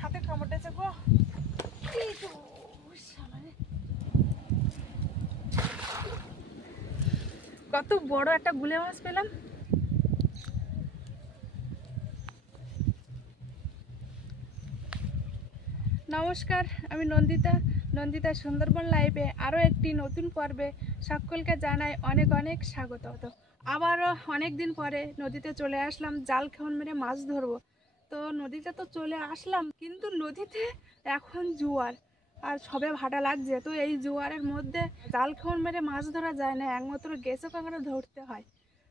হাতে কামড়েছে গো। কত বড় একটা গুলে মাছ পেলাম। নমস্কার, আমি নন্দিতা সুন্দরবন লাইভে আরও একটি নতুন পর্বে সকলকে জানাই অনেক অনেক স্বাগত। আবারও অনেক দিন পরে নদীতে চলে আসলাম জাল খেউন মেরে মাছ ধরবো। তো নদীতে তো চলে আসলাম, কিন্তু নদীতে এখন জোয়ার আর সবে ভাটা লাগছে। তো এই জোয়ারের মধ্যে জাল খেউন মেরে মাছ ধরা যায় না, একমাত্র গেঁচো কাঁকড়া ধরতে হয়।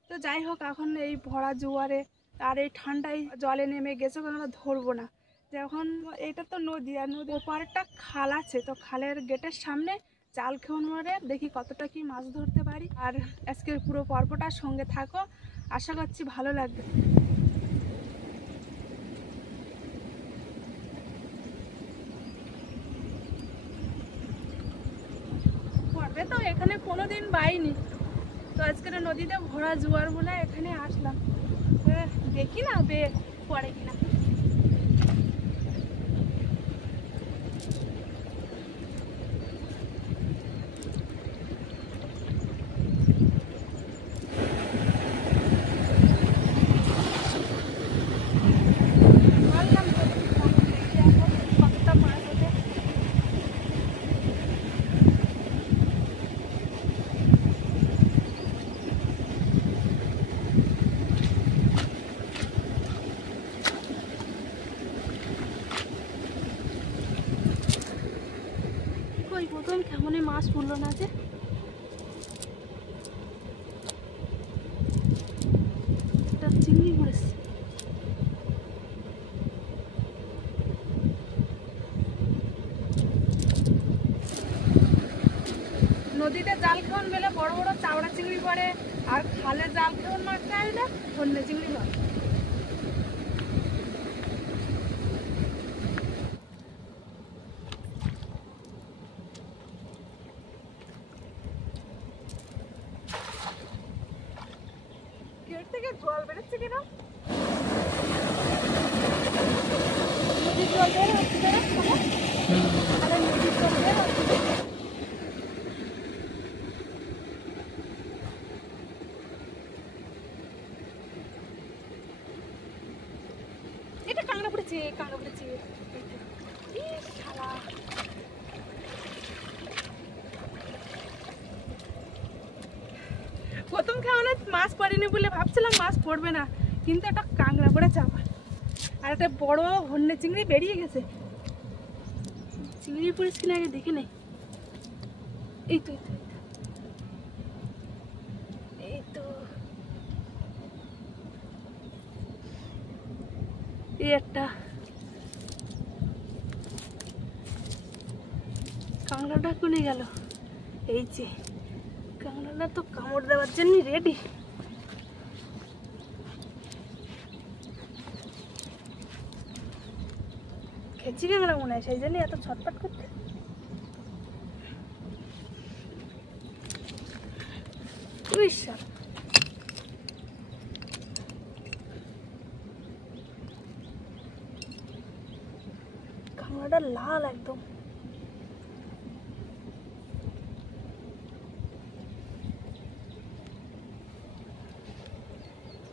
তো যাই হোক, এখন এই ভরা জোয়ারে আর এই ঠান্ডায় জলে নেমে গেঁচো কাঁকড়া ধরবো না। যখন এটা তো নদী, আর নদীর ওপারটা খাল আছে, তো খালের গেটের সামনে জাল খেউন মেরে দেখি কতটা কি মাছ ধরতে পারি। আর আজকের পুরো পর্বটার সঙ্গে থাকো, আশা করছি ভালো লাগবে। পর্বে তো এখানে কোনোদিন বাইনি, তো আজকের নদীতে ভরা জোয়ার বলে এখানে আসলাম। দেখি না বে পড়ে কিনা। প্রথম কেমন মাছ পড়লো না যে, চিংড়ি পড়েছে। নদীতে জাল খেউন মেলে বড় বড় চাওড়া চিংড়ি পড়ে, আর খালে জাল খেউন মারতে আসলে ধন্যে চিংড়ি পড়ে। গেট থেকে জল বেরোচ্ছে কেন? নদীর জল বের হচ্ছে, নদীর জল বের হচ্ছে। এটা কাঁকড়া পড়েছে, কাঁকড়া পড়েছে। প্রথম খাওয়ানো মাছ পড়েনি বলে ভাবছিলাম মাছ পড়বে না, কিন্তু একটা কাঁকড়া পড়েছে আবার। আর একটা বড় হন্যে চিংড়ি বেরিয়ে গেছে। চিংড়ি পড়েছে কিনা আগে দেখে নেই। এই তো এই তো এই একটা কাঁকড়াটা কোনে গেল? এই যে কাঁকড়াটা তো কামড় দেওয়ার জন্য রেডি। খেচি কাঁকড়া মনে হয়, সেই জন্য এত ছটফট করতে। কাঁকড়াটা লাল একদম।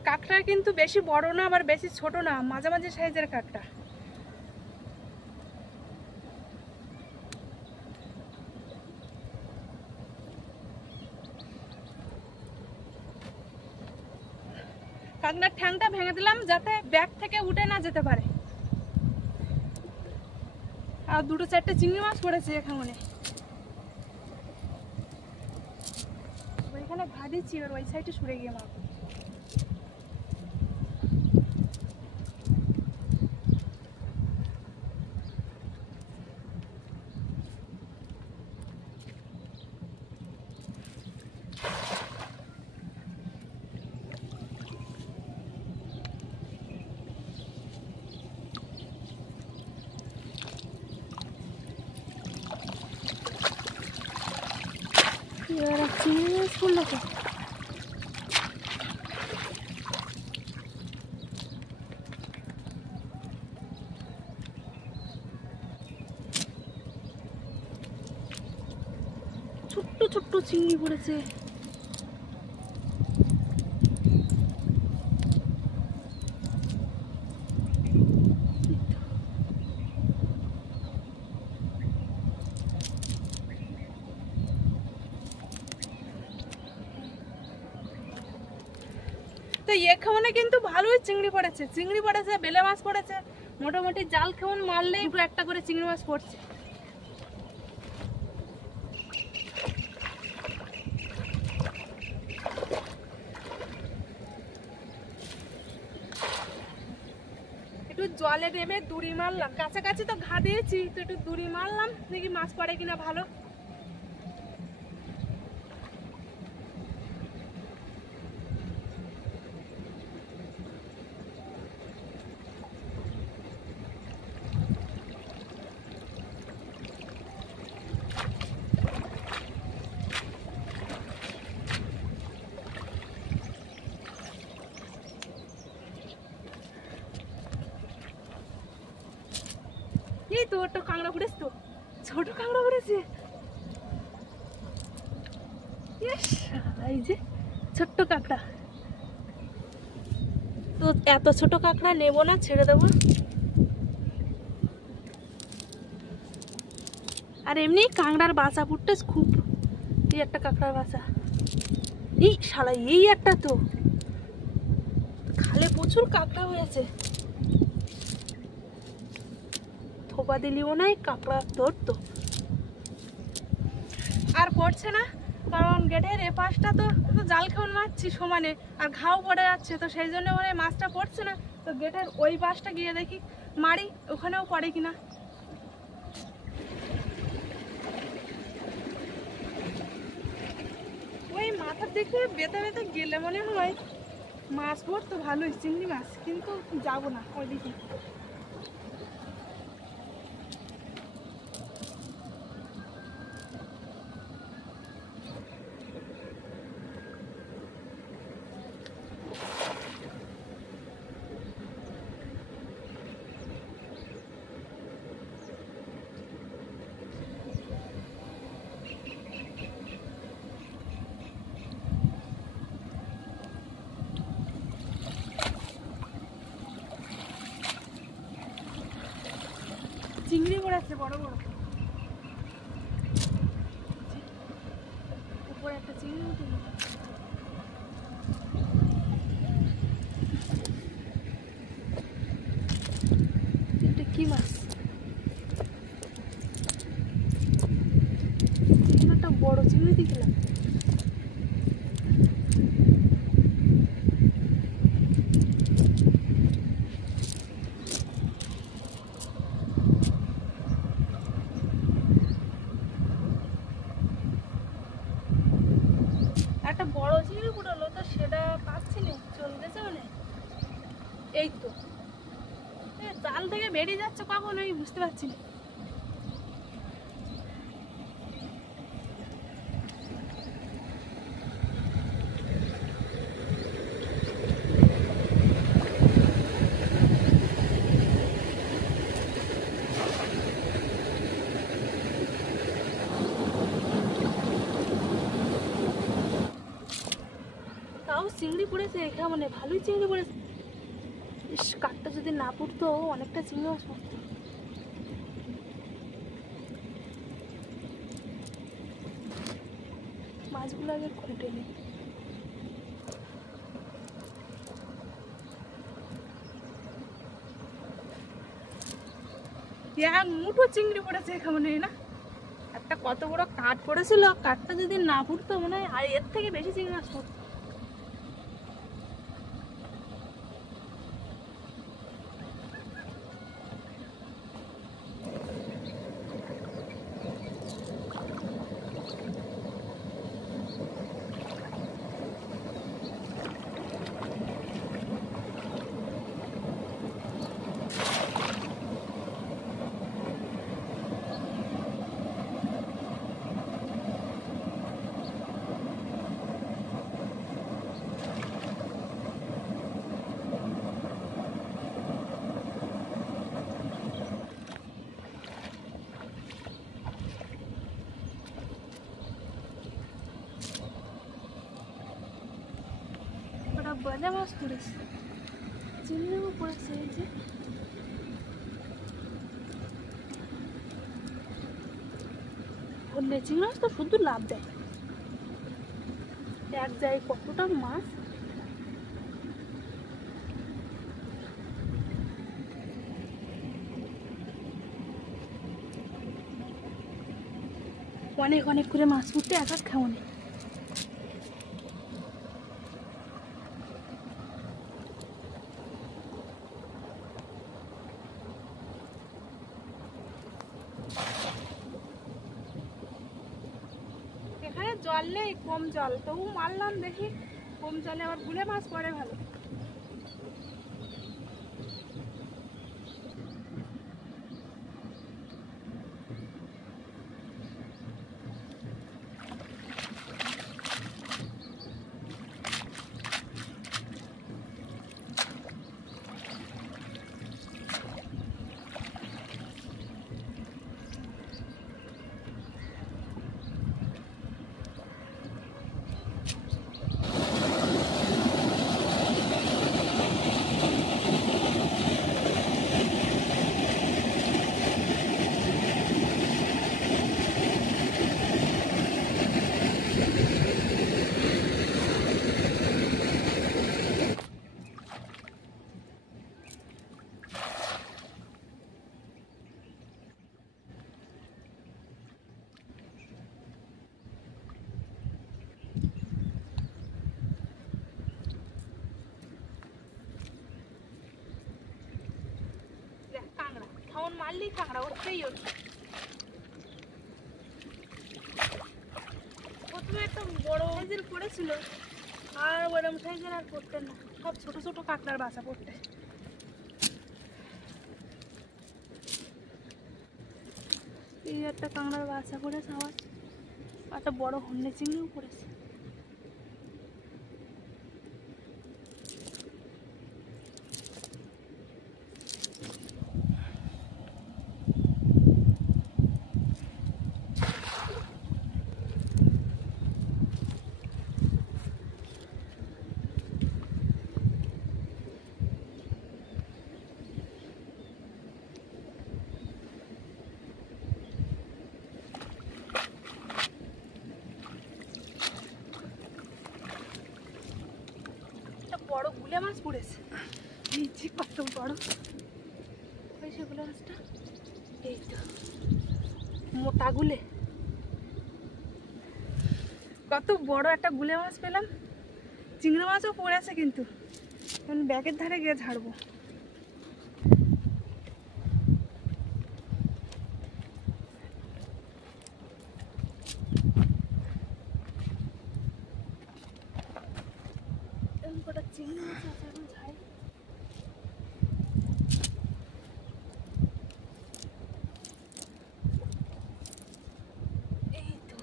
কাঁকড়া কিন্তু বেশি বড় না, আবার বেশি ছোট না, মাঝামাঝি সাইজের কাঁকড়া। কাঁকড়ার ঠ্যাংটা ভেঙে দিলাম যাতে ব্যাগ থেকে উঠে না যেতে পারে। আর দুটো চারটে চিংড়ি মাছ পড়েছে এখানে। ওইখানে ঘা দিচ্ছি, এবার ওই সাইডে সরে গিয়ে মারবো। এবার চিংড়ি মাছ পড়লো তো। ছোট্ট ছোট্ট চিংড়ি পড়েছে। তো এখানে কিন্তু ভালোই চিংড়ি পড়েছে, বেলে মাছ পড়েছে। মোটামুটি জাল কেমন মারলেই একটা করে চিংড়ি মাছ পড়ছে। একটু জলে নেমে দড়ি মারলাম, কাছাকাছি তো ঘা দিয়েছি, তো একটু দড়ি মারলাম দেখি মাছ পড়ে কিনা ভালো। এই তো একটা কাঁকড়া পড়েছে, তো ছোট কাঁকড়া পড়েছে। এই যে ছোট্ট কাঁকড়া, তো এত ছোট কাঁকড়া নেব না, ছেড়ে দেবো। আর এমনি কাঁকড়ার বাসা ফুটতে খুব, এই একটা কাঁকড়ার বাসা। এই শালা, এই একটা তো খালে প্রচুর কাঁকড়া হয়েছে। থোপা দিলিও নাই, কাঁকড়া ধরতো। আর পড়ছে না, কারণ গেটের এ পাশটা তো জাল খাওয়ান মারছি সমানে, আর ঘাও পড়ে যাচ্ছে, তো সেই জন্য মানে মাছটা পড়ছে না। তো গেটের ওই পাশটা গিয়ে দেখি মারি, ওখানেও পড়ে কিনা। ওই মাথার দিকে বেতে বেতে গেলে মনে হয় মাছ পড়তো ভালোই, চিংড়ি মাছ, কিন্তু যাবো না ওই দিকে। চিংড়ি পড়েছে বড় বড়, উপরে একটা চিংড়ি উঠে। এটা কি মাছ? একটা বড় চিংড়ি দেখলাম। একটা বড় চিংড়ি ফুটালো, তো সেটা পাচ্ছি না, চলে গেছে মানে। এই তো জাল থেকে বেরিয়ে যাচ্ছে কখন আমি বুঝতে পারছি না। তাও চিংড়ি পড়েছে এখানে, ভালোই চিংড়ি পড়েছে। ইস, কাঠটা যদি না পড়তো অনেকটা চিংড়ি মাছ পড়তো। মাছগুলো আগে খুঁটে নিই। এক মুঠো চিংড়ি পড়েছে এখানে না, একটা কত বড় কাঠ পড়েছিল, কাঠটা যদি না পড়তো মনে হয় আর এর থেকে বেশি চিংড়ি মাছ পড়তো। বলে মাছ পড়েছে, চিংড়িও পড়েছে। এই যে চিংড়ি মাছ তো শুধু লাভ দেয়, এক জায়গায় কতটা মাছ। অনেক অনেক করে মাছ উঠতে এক এক খাওয়া নেই। এখানে জল নেই, কম জল, তবু মারলাম দেখি কম জলে আবার গুলে মাছ পড়ে ভালো। মারলি কাঁকড়া উঠতেই উঠবে। প্রথমে একটা বড় সাইজের পড়েছিল, আর ওরম সাইজের আর পড়তে না, সব ছোট ছোট কাঁকড়ার বাসা পড়তে। এই একটা কাঁকড়ার বাসা পড়েছে, আবার একটা বড় হন্যে চিংড়িও পড়েছে। বড় গুলে মাছ পড়েছে, নিচে কত বড় হয়েছে গুলে মাছটা। এই তো মোটা গুলে, কত বড় একটা গুলে মাছ পেলাম। চিংড়ি মাছও পড়েছে, কিন্তু আমি ব্যাগের ধারে গিয়ে ঝাড়বো। চিংড়ি মাছ আছে, এখন ঝাড়। এই তো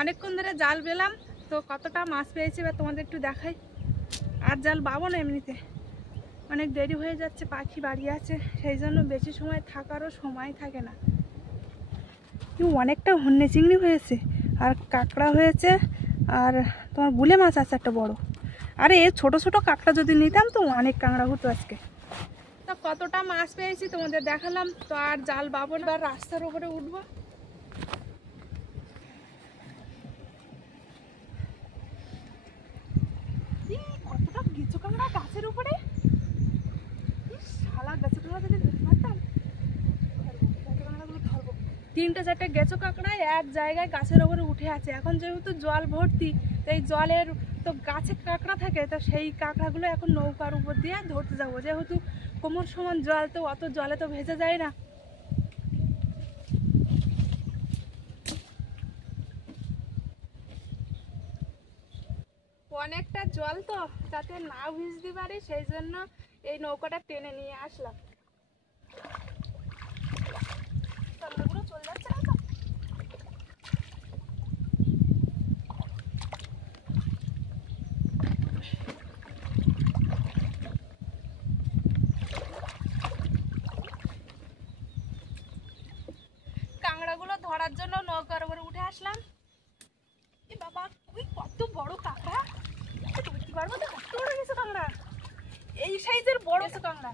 অনেকক্ষণ ধরে জাল বেলাম, তো কতটা মাছ পেয়েছি বা তোমাদের একটু দেখাই। আর জাল পাবো না এমনিতে, অনেক দেরি হয়ে যাচ্ছে, পাখি বাড়ি আছে, সেই জন্য বেশি সময় থাকারও সময় থাকে না। অনেকটা হন্যে চিংড়ি হয়েছে, আর কাঁকড়া হয়েছে, আর তোমার গুলে মাছ আছে একটা বড়। আরে এই ছোট ছোট কাঁকড়া যদি নিতাম তো অনেক কাঁকড়া হতো আজকে। তো কতটা মাছ পেয়েছি তোমাদের দেখালাম, তো আর জাল পাবো না, রাস্তার উপরে উঠবো। কতটা গেঁচো কাঁকড়া গাছের উপরে, শালা গেঁচো কাঁকড়া যদি ধরতে পারতাম, তিনটে চারটে গেঁচো কাঁকড়া এক জায়গায় গাছের উপরে উঠে আছে। এখন যেহেতু জল ভর্তি, এই জলের তো গাছে কাঁকড়া থাকে, তো সেই কাঁকড়াগুলো এখন নৌকার উপর দিয়ে ধরতে যাবো। যেহেতু কোমর সমান জল, তো অত জলে তো ভেসে যায় না। অনেকটা জল তো, যাতে না ভিজতে পারি সেই জন্য এই নৌকাটা টেনে নিয়ে আসলাম। চলে যাচ্ছে না তো। তার জন্য নৌকার উপরে উঠে আসলাম। এ বাবা, তুই কত বড় কাঁকড়া! ধরতে পারবো তো? কত বড় গেছে কাঁকড়া, এই সাইজের বড় কাঁকড়া।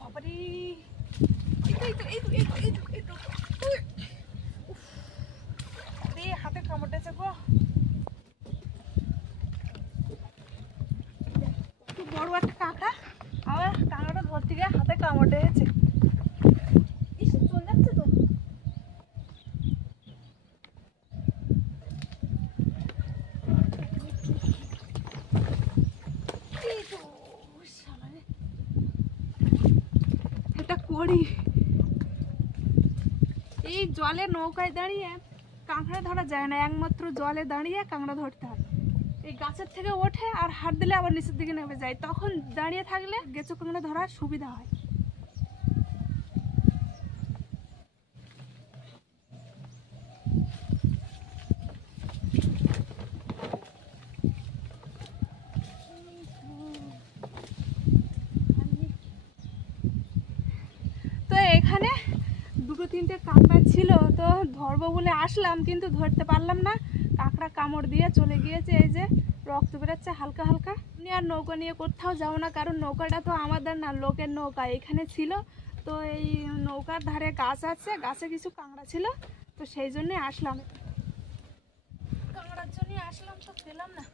বাবারে, হাতে কামড়েছে গো, বড় একটা কাঁকড়া। আবার কাঁকড়াটা ধরতে গিয়ে হাতে কামড় দিয়েছে। চলে যাচ্ছে তো। এটা করি এই জলে নৌকায় দাঁড়িয়ে কাঁকড়া ধরা যায় না, একমাত্র জলে দাঁড়িয়ে কাঁকড়া ধরতে হয়। এই গাছের থেকে ওঠে আর হাত দিলে আবার নিচের দিকে নেমে যায়, তখন দাঁড়িয়ে থাকলে গেঁচো কাঁকড়া ধরার সুবিধা হয়। তো এখানে দুটো তিনটে কাঁকড়া ছিল, তো ধরবো বলে আসলাম, কিন্তু ধরতে পারলাম না। কাঁকড়া কামড় দিয়ে চলে গিয়েছে, এই যে রক্ত বেরোচ্ছে হালকা হালকা। আমি আর নৌকা নিয়ে কোথাও যাবো না, কারণ নৌকাটা তো আমাদের না, লোকের নৌকা এখানে ছিল। তো এই নৌকার ধারে গাছ আছে, গাছে কিছু কাঁকড়া ছিল, তো সেই জন্যে আসলাম। কাঁকড়ার জন্য আসলাম, তো পেলাম না।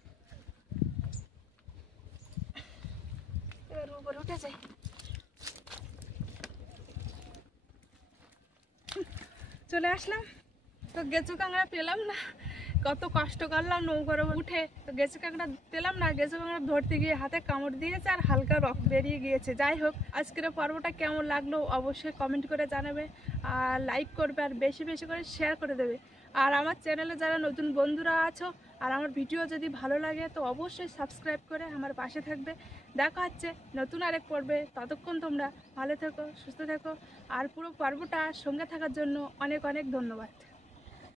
এবার উপরে উঠে যাই। চলে আসলাম, তো গেঁচো কাঁকড়া পেলাম না। কত কষ্ট করলাম নৌকার উঠে, তো গেঁচো কাঁকড়া পেলাম না। গেঁচো কাঁকড়া ধরতে গিয়ে হাতে কামড় দিয়েছে আর হালকা রক্ত বেরিয়ে গিয়েছে। যাই হোক, আজকের পর্বটা কেমন লাগলো অবশ্যই কমেন্ট করে জানাবে, আর লাইক করবে, আর বেশি বেশি করে শেয়ার করে দেবে। আর আমার চ্যানেলে যারা নতুন বন্ধুরা আছো আর আমার ভিডিও যদি ভালো লাগে, তো অবশ্যই সাবস্ক্রাইব করে আমার পাশে থাকবে। দেখা হচ্ছে নতুন আরেক পর্বে। ততক্ষণ তোমরা ভালো থেকো, সুস্থ থেকো, আর পুরো পর্বটা সঙ্গে থাকার জন্য অনেক অনেক ধন্যবাদ।